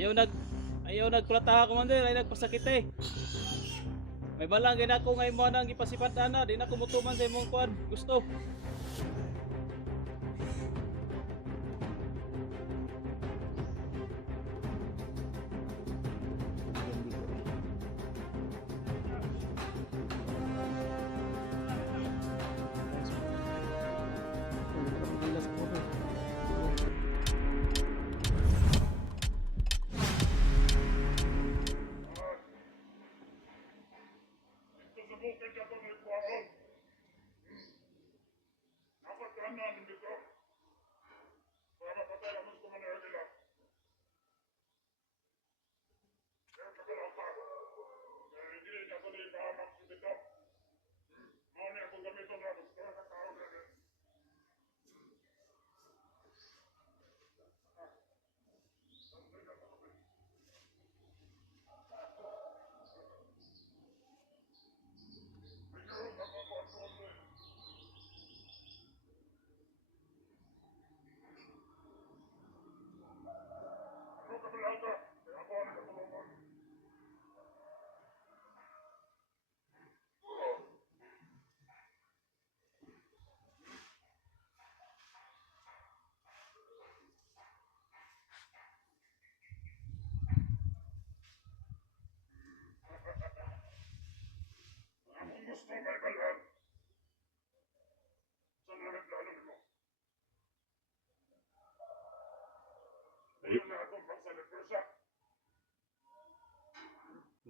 Ayaw nag ayaw nagkulata commander, ay nagpasakit eh. May balang gina ko ngay mo nang ipasipat ana, di na kumutuman sa imong kuan. Gusto.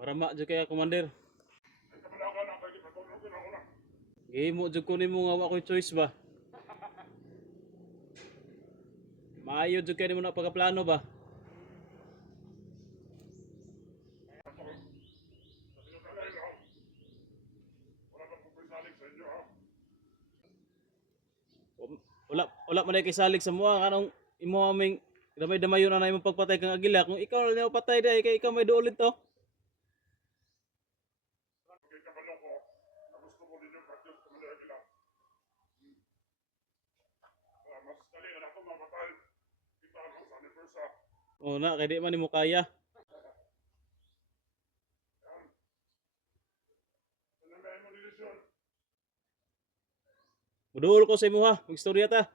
Marama jud kaya commander. Gihimo jud ko nimo nga wa ko'y choice ba. Maayo jud kay nimo na pagkaplano ba. Wala man kay salig sa mua kanang imo aming damay-damayon na imong pagpatay kang agila kung ikaw na nimo patay dai kay ikaw may duol to. O na kay di man nimo kaya. Muduol ko sa imo ha, magstorya ta.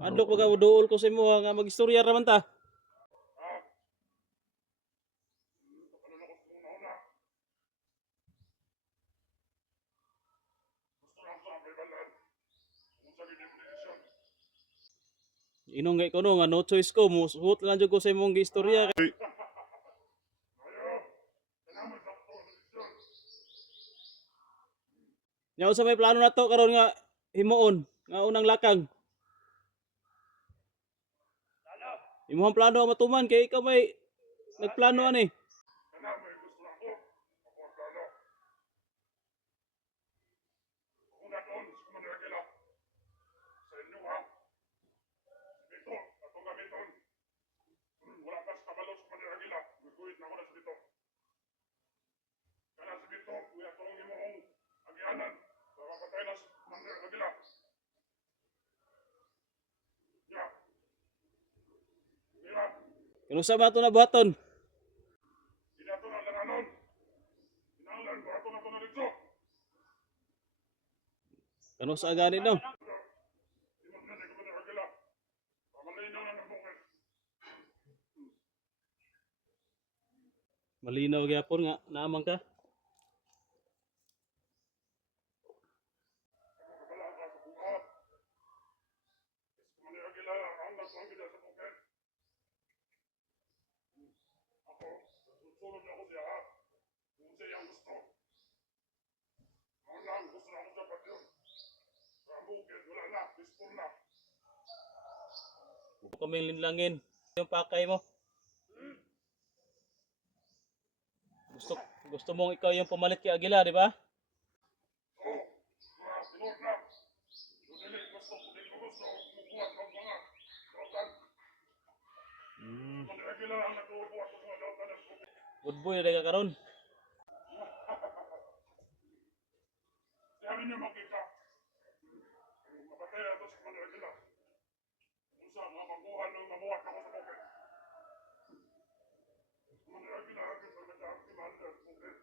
Adlok pagka muduol ko sa imo ha, nga magstorya ra man ta. Inong gay ko no nga no choice ko, musuot lang jud ko sa imong gistorya. Nya sa may plano na to karon nga himuon nga unang lakang. Imong plano matuman kay ikaw may nagplano ani. Kung sa bato na buhaton. Kano sa agani no? Malinaw gyapon nga naamang ka. Kaming linlangin yung pakay mo. Gusto gusto mong ikaw yung pumalit kay Agila, di ba? Mm. Good boy na ka karon. Buhat ako sa bukid. Commander Aguila, agad sa nag-aaktimal sa bukid.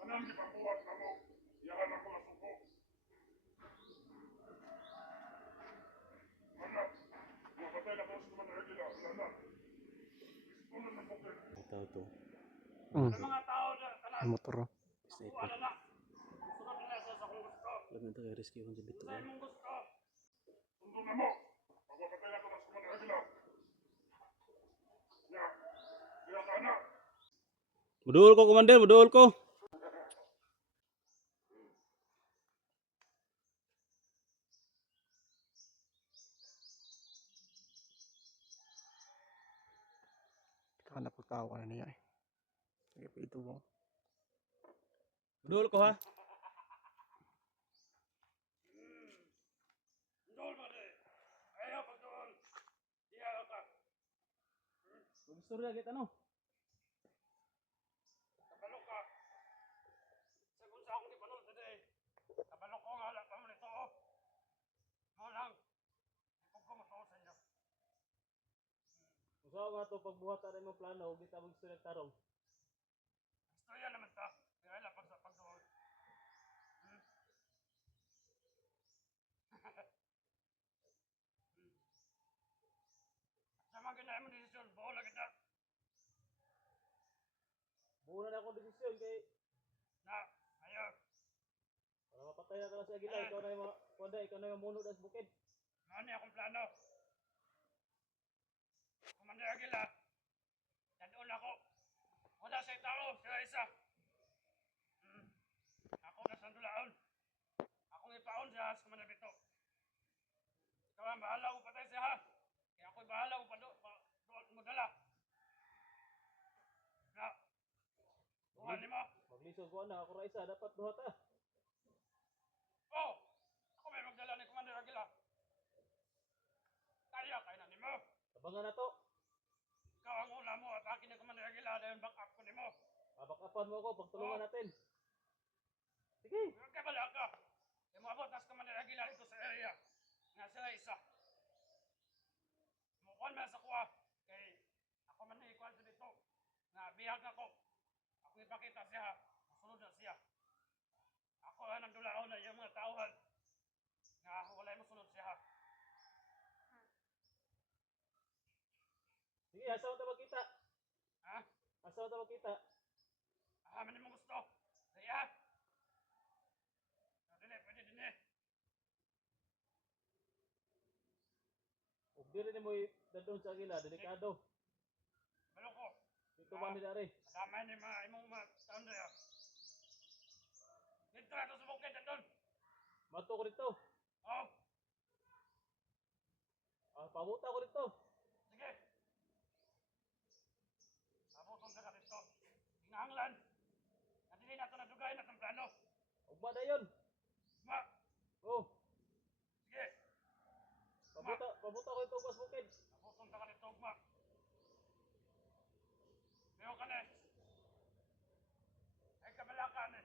Anong ipagbuhat na mo? Iyahan ako na suko. Anak, mapatay na po si Commander Aguila. Wala na. Ispunan ng bukid. Ito to. Sa mga tao na tanan, Motor. Sniper. wala na. Sunod nila sa kung gusto. Alam ito kay rescue kung si Bito. Sa imong gusto. Sundo na mo. Pagpapatay na ko na si Commander Aguila. Ya. Kaya ka na. Muduol ko, Commander, muduol ko. Kana pagtawa na niya eh. Sige pa ito mo. Muduol ko ha. Dol ba de? Ayaw pagdoon. Iya ka. Gusto rin kita no. Kabalo ka. Sa kung sa akong ipanood sa day. Kabalo ko nga lang kamo nito. Mo lang. Ipag ko matuod sa inyo. Usaw nga to pagbuhat na mo plano, huwag kita gusto nagtarong. Istorya naman ta. Kaya lang pag sa pagdoon. Sa mga ginaya mo desisyon, buo lang kita. Buo na akong desisyon kay Na, ayaw. para mapatay na ka na si Aguila, ikaw na yung kuwanda, ikaw na yung munod sa bukid. Ano akong plano? Commander Aguila. Nandoon ako. Wala sa tao, sila isa. Ako na sandulaon. Akong ipaon siya sa Commander Bito. Ikaw ang bahala mo patay siya ha. Kaya ako'y bahala mo doon mo dala. Na, buhan ni mo. Maglisod ko na, ako ra isa, dapat duha ta. Oh, ako may magdala ni Commander Aguila. Kaya na ni mo. Abangan na to. Ikaw ang ula mo at akin ni Commander Aguila dahil back up ko ni mo. Abak-apan mo ako, pagtulungan natin. Sige. Huwag ka bala ka. Kaya moabot na sa Commander Aguila dito sa area. Nga sila isa. Mukuhan man sa kuha. Kay ako man ikuhan sa dito. Nga bihag ako. Ako ipakita siya. Masunod na siya. Ako ang nagdulaon na yung mga tauhan. Nga walay masunod siya. Sige, asaw ta magkita. Ha? Asaw ta magkita. Man mo gusto. Kaya. Pwede din eh. Ug diri ni mo dadon sa Aguila, delikado. Balo ko. Dito man ni dari. Damay ni mga imong mga taon na yan. Dito na ito sa bukid na doon. Mato ko dito. Oh, Pamuta ko dito. sige. Abuton ka dito. Inganglan. At hindi na ito nadugay na itong plano. Ugma dayon. Ma, Oh, sige. pamuta ko dito ugmas bukid. Abuton ka dito, ma. Meron ka na eh. Ay kabalakan eh.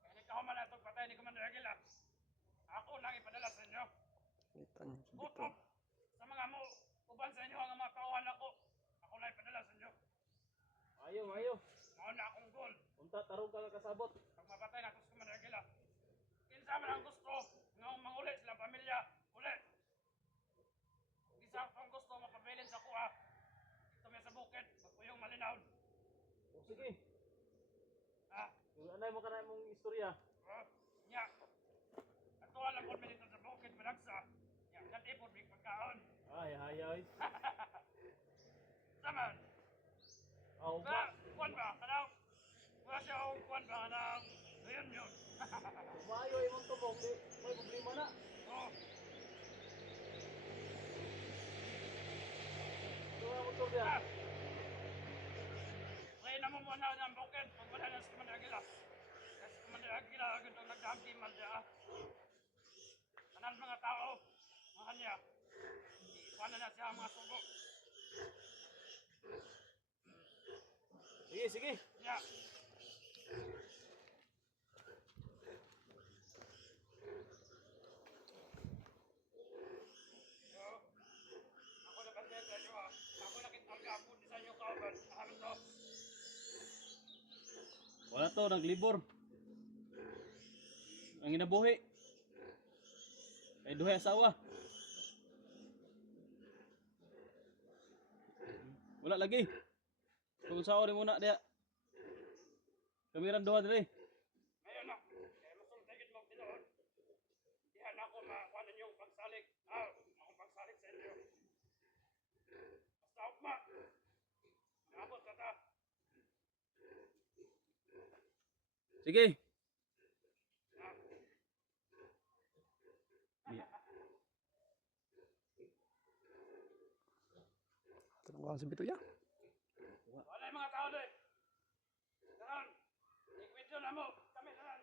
Kaya ikaw man na itong patay ni Commander Aguila. Ako lang ipadala sa inyo. Kita niyo si Bito. Utom. Sa mga mo, uban sa inyo ang mga kauhan ako. Ako lang ipadala sa inyo. Ayo, ayo. Mauna akong goal. Unta tarong ka kasabot. Pag mapatay na ako sa Commander Aguila. Kinsa man ang gusto nga manguli silang pamilya. Uli. Isa akong gusto makabilin sa kuha. Ito may sa bukid. Magpuyong malinaw. O sige. Ha? Yung anay mo ka na mong istorya. Nya. Ato alam ko minito sa bukid. Malagsa. Nya. Katipod may pagkaon. Ay, ay. Saman. Ugma. Kuwan ba? Kanaw? Wala siya akong kuwan ba? Kanaw? Ayun yun. Umayo imong tubong, di may problema na. Oh. Ito ang motor diya. Kaya naman muna ng bukid. Pag wala na sa Commander Aguila. Kasi Commander Aguila agad ang nagdahampiman siya. Tanan mga tao. Mga niya. Iwan na siya ang mga sugo. Sige, sige. Niya. Wala to, naglibor. Ang ginabuhi. Ay duhay asawa. Wala lagi. Kung saan rin muna diya. Kamiran duha dali. Ngayon na, kaya masultigin mo tinoon. Diyan ako makuha yung pagsalig. Akong pagsalig sa inyo. Basta ugma. Naabot ka ta. Sige. Tanong ko si Bito ya. Wala yung mga tao doon. Daran, i-video na mo. Kami daran.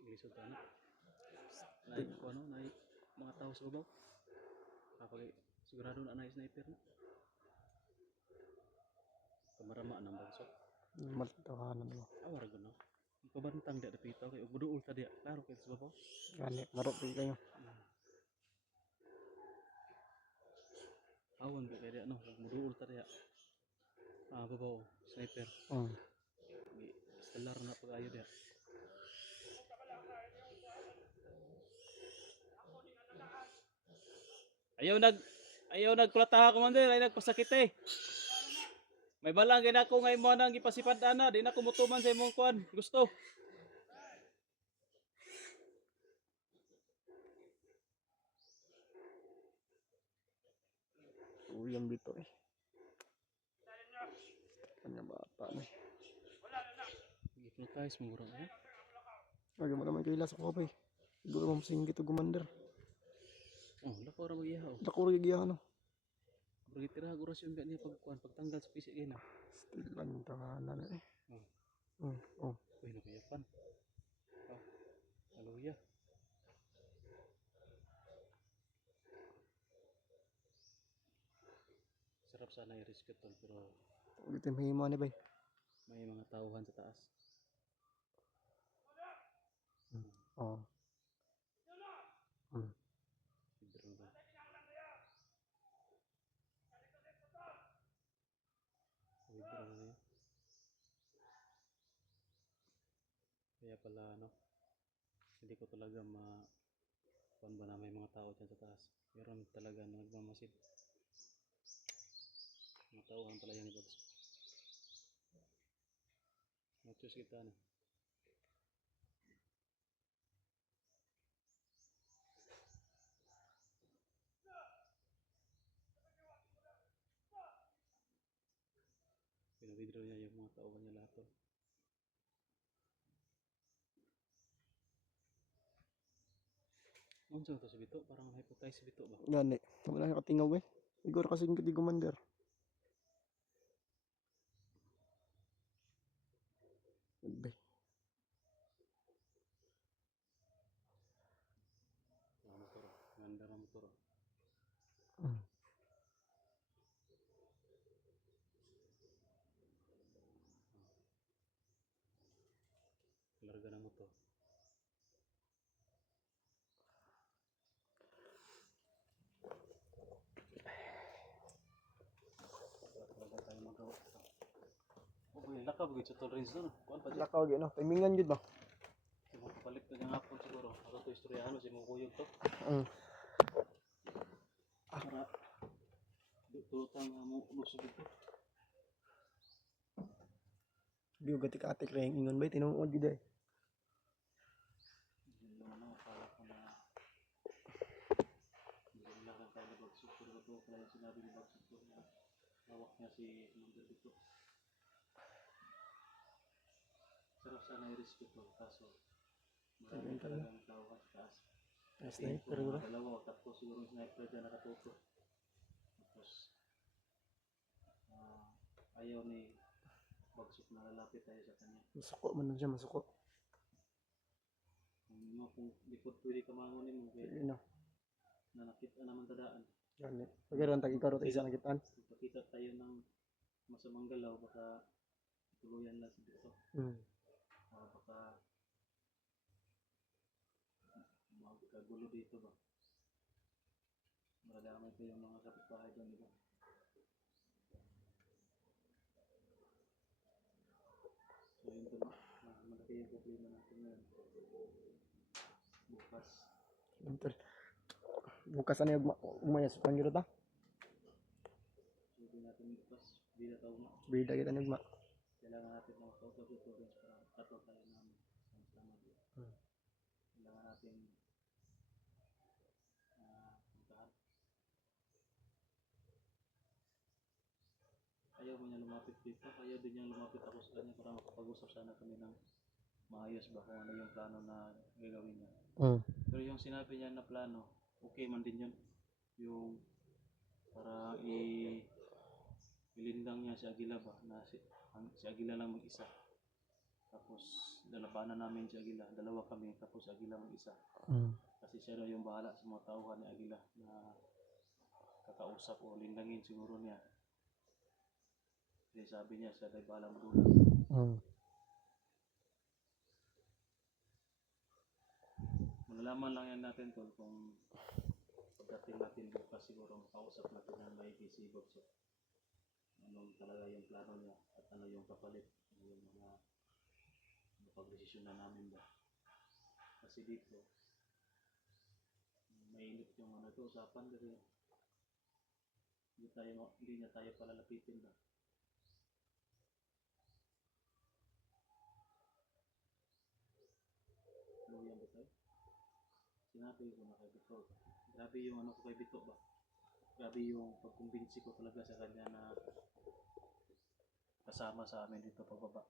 Ilisod ano. Naik ko ano, naik mga tao sa babaw. Kapag sigurado na naik sniper na. Kamarama ng bagsok. Maltawanan mo. Awar gano. Pabantang dia dapitaw kay ug duol ta dia. Klaro kay sa babaw. Gani, marot pa kayo. Awan kay dia no, duol ta dia. Babaw, sniper. Mm. Stellar na pag-ayo dia. Ayaw nagkulataha commander, ay nagpasakit eh. May balang gina ko ngay mo nang gipasipad ana, di na ko mutuman sa imong kuan. Gusto. Uyang Bito eh. Kanya bata na. Hypnotize mo guro eh. Lagi mo naman kaila sa kopay. Siguro mo singgit o gumander. Oh, lako ra magiyaw. Dako rin gigiyahan no. Bagi tira guro siya niya pagkuan pagtanggal sa pisik gina. Still lang tahanan eh. Oh. Uy, nakayapan. Hallelujah. Sarap sana i-risk ito pero Ulitin mahima ni bay. may mga tauhan sa taas. Oh. Libro ba? Libro na yun. Kaya pala ano, hindi ko talaga kuan ba na may mga tao dyan sa taas. Meron talaga na nagmamasid. Mga tauhan pala yan ibags. Matus kita na. Pinabidro niya yung mga tauhan niya lahat. Unsa to si Bito? Parang hypnotize si Bito ba? Gani. Wala siya katingaw eh. Siguro kasi hindi gumander. Bay. Motor. Ganda ng motor. Larga ng motor. Lakaw bigit sa tolerance doon. Kuan pa dyan. Lakaw gyud no. Timingan gyud ba? Si mo kapalit na ng hapon siguro. Ato to istoryahan si mo kuyog to. Para tutang mo lusog ito. Di ugati ka atik ring ingon bay tinuod gyud eh. Ano akala ko na hindi lang tayo na bagsok pero ito pala yung sinabi ni bagsok ko na hawak niya si Commander dito. Sarap sana i-risk ito kaso marami talagang tao ka sa taas. Sniper guro. Dalawa o tatlo siguro yung sniper dyan nakatuto. Tapos ayaw ni bagsok na lalapit tayo sa kanya. Masuko man siya masuko. Kung di po pwede ka mangunin mo kaya Sige na. nanakita naman tadaan. Gani. Pagkaroon tag ikaw ro isa nakitaan. Pagkita tayo ng masamang galaw baka tuluyan lang sa dito. Baka magkagulo dito ba? Maradamay ko yung mga kapitbahay doon, di ba? So malaki yung problema natin ngayon. Bukas, Yun, tol. Bukas ano yung umayas pang giro ta? sabi natin bukas, di na tayo na. Bida kita nagma. Kailangan natin mga kausap yung students para kato tayo namin. Sama-sama din. Kailangan natin puntahan. Ayaw mo niya lumapit dito, ayaw din niya lumapit ako sa kanya para makapag-usap sana kami ng maayos ba kung ano yung plano na gagawin niya. Pero yung sinabi niya na plano, okay man din yun. Yung para ilindang niya si Aguila ba, na si Aguila lang mag-isa. Tapos lalabanan namin si Aguila, dalawa kami, tapos Aguila mag-isa. Kasi siya daw yung bahala sa mga tauhan ni Aguila na kakausap o lindangin siguro niya. Kasi sabi niya siya daw bahala magdula. Malalaman lang yan natin tol kung pagdating natin bukas siguro makausap natin ng may si Boxer. Ano talaga yung plano niya at ano yung kapalit, ano yung mga pag-desisyon na namin ba. Kasi dito mainit yung ano ito usapan kasi hindi niya tayo palalapitin ba. Ano yan ba tayo? Sinabi ko na kay Bito. Grabe yung ano ko kay Bito ba? Grabe yung pagkumbinsi ko talaga sa kanya na kasama sa amin dito pababa.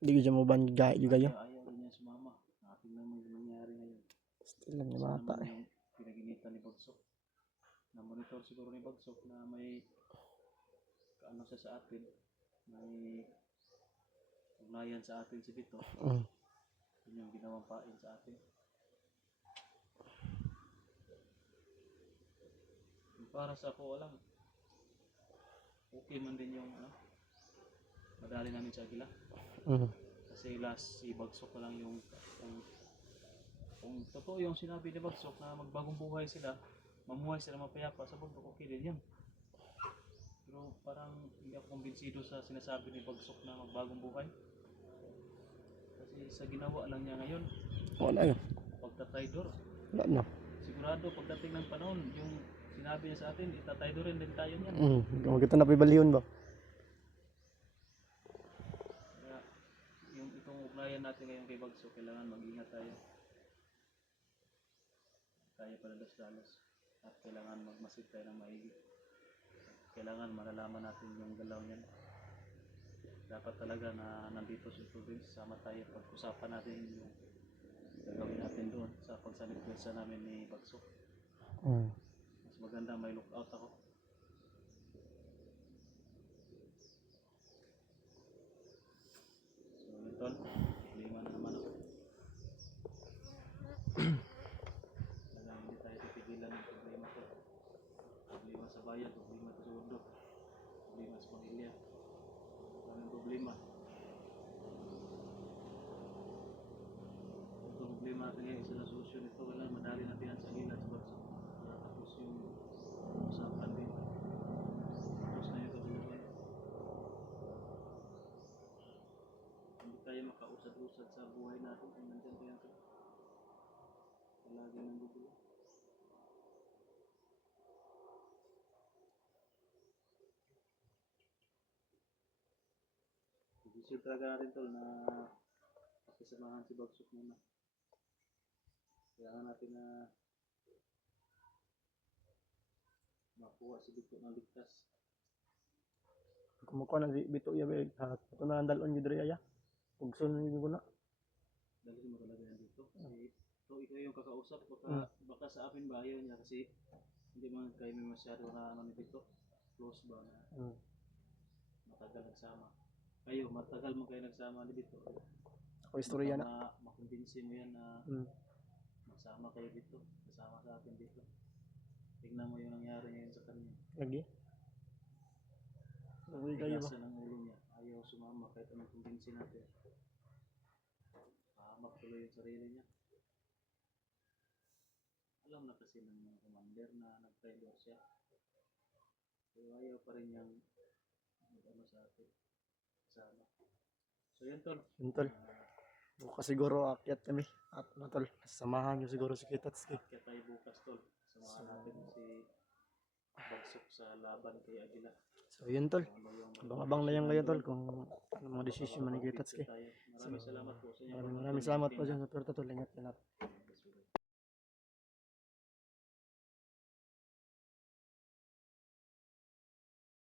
Hindi ko dyan mo bangga juga yun. Ayaw rin niya sumama. Tingnan mo yung nangyari ngayon. Still lang yung bata eh. Yung pinaginitan ni Bagsok. Na-monitor siguro ni Bagsok na may kaano siya sa atin. May ugnayan sa atin si Bito. Yun yung ginawang pain sa atin. Para sa ako lang. Okay man din yung madali namin sa Aguila. Kasi last si Bagsok pa lang yung kung totoo yung sinabi ni Bagsok na magbagong buhay sila, mamuhay sila mapayapa sa bundok, okay din yan. Pero parang hindi ako kumbinsido sa sinasabi ni Bagsok na magbagong buhay. Kasi sa ginawa lang niya ngayon, Wala yun. pagtataydor. Wala na. Sigurado pagdating ng panahon, yung sinabi niya sa atin, itataydorin din tayo niyan. Kung kita napibalihon ba? Kaya yung itong ugnayan natin ngayon kay Bagsok, kailangan mag-ingat tayo. Tayo paladas-dalos at kailangan magmasid tayo ng maigi. Kailangan malalaman natin yung galaw niyan. Dapat talaga na nandito si Province, sama tayo pag-usapan natin yung gagawin natin doon sa pagsanib pwersa namin ni Bagsok. Mas maganda may lookout ako. So yun tol, problema na naman ako. Hindi tayo tipigilan ng problema ko. Problema sa bayan, problema sa sundo, problema sa pamilya. Maraming problema. Ito problema natin ngayon, isa na solusyon ito. Kailangan madali natin yan sa Aguila sa Bagsok. Para tapos yung usapan din. Tapos na yung kabulukan. Hindi tayo makausad-usad sa buhay natin kung nandyan tayo ito. Palagi ng gugulo. Decision talaga natin tol na pakisamahan si Bagsok muna. Kailangan natin na makuha si Bito ng ligtas. Kumukuha na Bito ya be. Ito na ang dalon yung diri ya. Pugson yung guna. Dali mo talaga yan dito. Kasi ikaw yung kakausap. Baka sa amin ba ayaw niya kasi hindi man kayo may masyado na ano ni Bito. Close ba na matagal nagsama. Kayo, matagal mo kayo nagsama ni Bito. Ako istorya na. Makumbinsi mo yan na magsama kayo dito. Kasama sa atin dito. Tingnan mo yung nangyari ngayon sa kanya. Lagi. Uwi kayo ba? Tigasan ang ulo niya. Ayaw sumama kahit anong kumbinsi natin. Pahamak tuloy yung sarili niya. Alam na kasi ng mga commander na nag-trailer siya. Pero ayaw pa rin niyang ano sa atin. Kasama. So yun tol. Yun tol. Bukas siguro akyat kami. At ano tol, samahan nyo siguro si Kitatski. Kaya tayo bukas tol. Samahan natin si Bagsok sa laban kay Aguila. So yun tol. Ano yung Abang-abang na yan kayo tol kung ano mga desisyon man ni Kitatski. tayo. Maraming salamat po sa inyo. Maraming salamat po dyan sa Puerto tol. Ingat ka natin.